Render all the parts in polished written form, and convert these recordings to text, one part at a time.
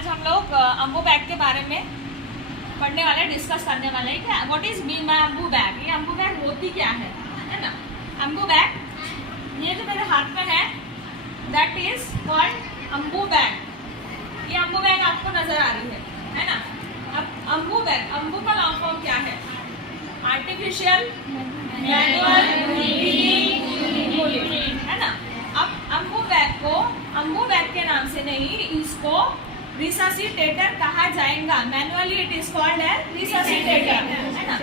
आज हम लोग अम्बू बैग के बारे में पढ़ने वाले, डिस्कस करने वाले हैं कि what is mean by Ambu bag. ये अम्बू बैग होती क्या है ना। अम्बू बैग, ये जो मेरे हाथ में है that is called Ambu bag. ये अम्बू बैग आपको नजर आ रही है ना। अब अम्बू बैग, अम्बू का लॉन्ग फॉर्म क्या है? आर्टिफिशियल मैनुअल है ना। अब अम्बू बैग के नाम से नहीं, इसको रिससिटेटर कहा जाएगा। मैनुअली इट इज कॉल्ड है रिससिटेटर, है ना।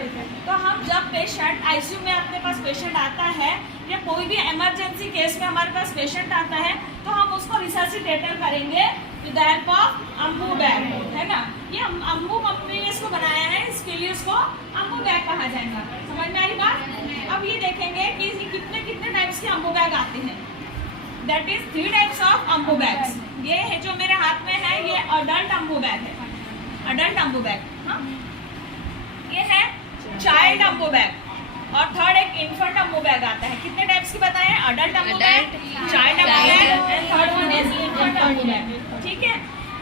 तो हम जब पेशेंट आईसीयू में अपने पास पेशेंट आता है या कोई भी इमरजेंसी केस में हमारे पास पेशेंट आता है तो हम उसको रिससिटेटर करेंगे with the help of Ambu bag, है ना। ये अम्बू कंपनी ने इसको बनाया है, इसके लिए इसको अम्बू बैग कहा जाएगा। समझ में आई बात? अब ये देखेंगे कि कितने कितने टाइप्स के अम्बू बैग आते हैं। That is 3 types of Ambu bags. ये है जो मेरे हाथ में है, ये अडल्ट अम्बू बैग है, अडल्ट अम्बू बैग। हाँ, ये है चाइल्ड अम्बू बैग और थर्ड एक इन्फेंट अम्बू बैग आता है। कितने टाइप्स की बताए? Adult Ambu bag, child Ambu bag and third one is infant Ambu bag. ठीक है।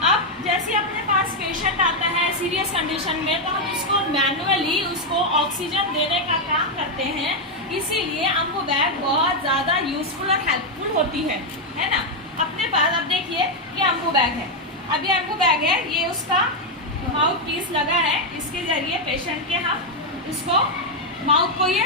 अब जैसे अपने पास पेशेंट आता है सीरियस कंडीशन में तो हम इसको मैनुअली उसको ऑक्सीजन देने का काम करते हैं, इसीलिए अम्बू बैग बहुत ज़्यादा यूजफुल और हेल्पफुल होती है ना। अपने पास अब देखिए ये अम्बू बैग है। अब ये अम्बू बैग है, ये उसका माउथ पीस लगा है, इसके जरिए पेशेंट के हम इसको माउथ को ये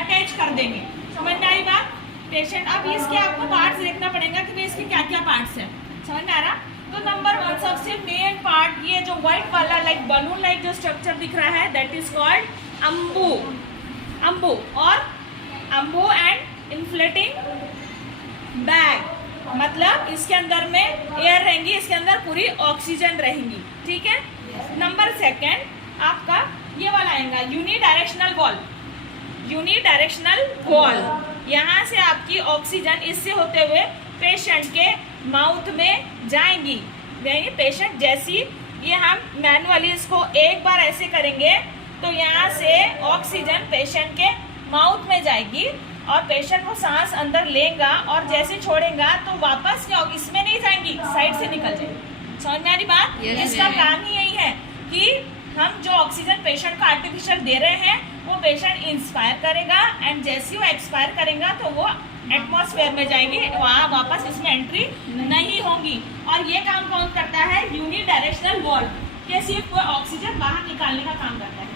अटैच कर देंगे। समझ में आई बात? पेशेंट, अब इसके आपको पार्ट्स देखना पड़ेगा कि इसके क्या क्या पार्ट्स हैं। समझ में आ रहा? तो नंबर 1 सबसे मेन पार्ट, ये जो व्हाइट वाला लाइक बलून लाइक जो स्ट्रक्चर दिख रहा है that is called Ambu. Ambu और अम्बू एंड इन्फ्लेटिंग बैग, मतलब इसके अंदर में एयर रहेंगी, इसके अंदर पूरी ऑक्सीजन रहेंगी। ठीक है। नंबर 2 आपका ये वाला आएगा यूनिडायरेक्शनल वॉल्व। यूनिडायरेक्शनल वॉल्व, यहाँ से आपकी ऑक्सीजन इससे होते हुए पेशेंट के माउथ में जाएंगी। यानी पेशेंट जैसी ये हम मैनुअली इसको एक बार ऐसे करेंगे तो यहाँ से ऑक्सीजन पेशेंट के माउथ में जाएगी और पेशेंट वो सांस अंदर लेगा और जैसे छोड़ेगा तो वापस इसमें नहीं जाएंगी, साइड से निकल जाएगी। समझ में आ रही बात? इसका काम ही यही है कि हम जो ऑक्सीजन पेशेंट को आर्टिफिशियल दे रहे हैं वो पेशेंट इंस्पायर करेगा एंड जैसे वो एक्सपायर करेगा तो वो एटमॉस्फेयर में जाएगी, वहाँ वापस इसमें एंट्री नहीं होगी। और ये काम कौन करता है? यूनिडायरेक्शनल वॉल्व, कि सिर्फ वो ऑक्सीजन बाहर निकालने का काम करता है।